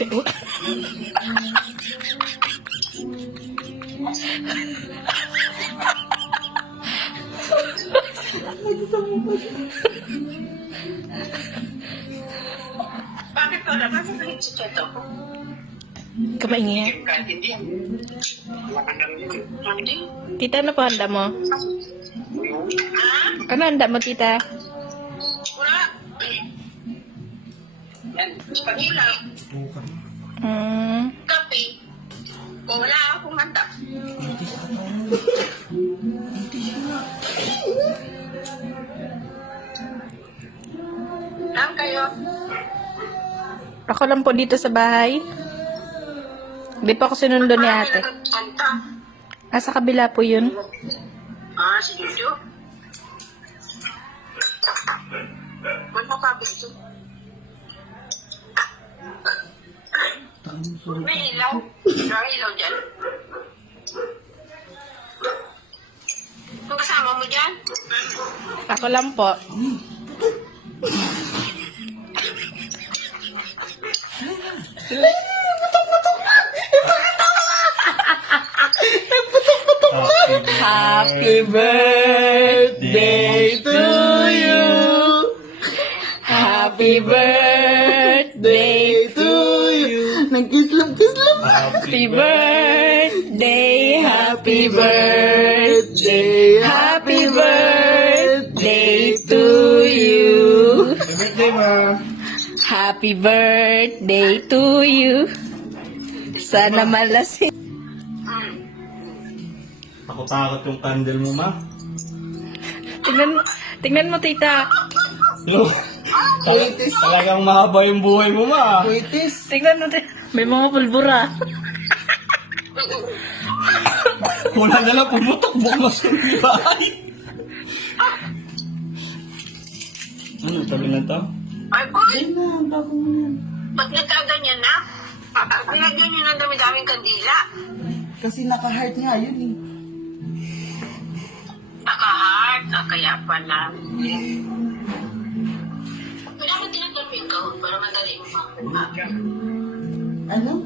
Bakit wala? Bakit nangit si Cheto? Kamaingi. Kahit hindi. Hindi. Tita, ano po handa mo? Ha? Ano handa mo, tita? Wala. Yan. Pag-ilaw. Kape. Wala akong handa. Saan kayo? Ako lang po dito sa bahay. Hindi pa ako sinundo ni ate. Kanta. Sa kabila po yun. Si Jojo. Ba't mo pa gusto? May ilaw. May ilaw dyan. Kung kasama mo dyan? Ako lang po. Happy birthday to you. Happy birthday to you. Nagkislap-kislap. Happy birthday, happy birthday, happy birthday to you. Birthday, ma. Happy birthday to you. Sana malasin. Takot-takot yung candle mo, ma. Tingnan mo, tita. Talagang mahaba yung buhay mo, ma. Tingnan mo, tita. May mga pulbura. Kulang na lang pumutok bukas yung bahay. Ano, tabi na to? Ay, boy! Ba't nagkaganyan na? Nagkaganyan yun ang dami-daming kandila. Kasi naka-heart nga yun eh. Naka-heart. Kaya pala. Kaya mo tinatanong yung kahon para madali mo makuha. Ano?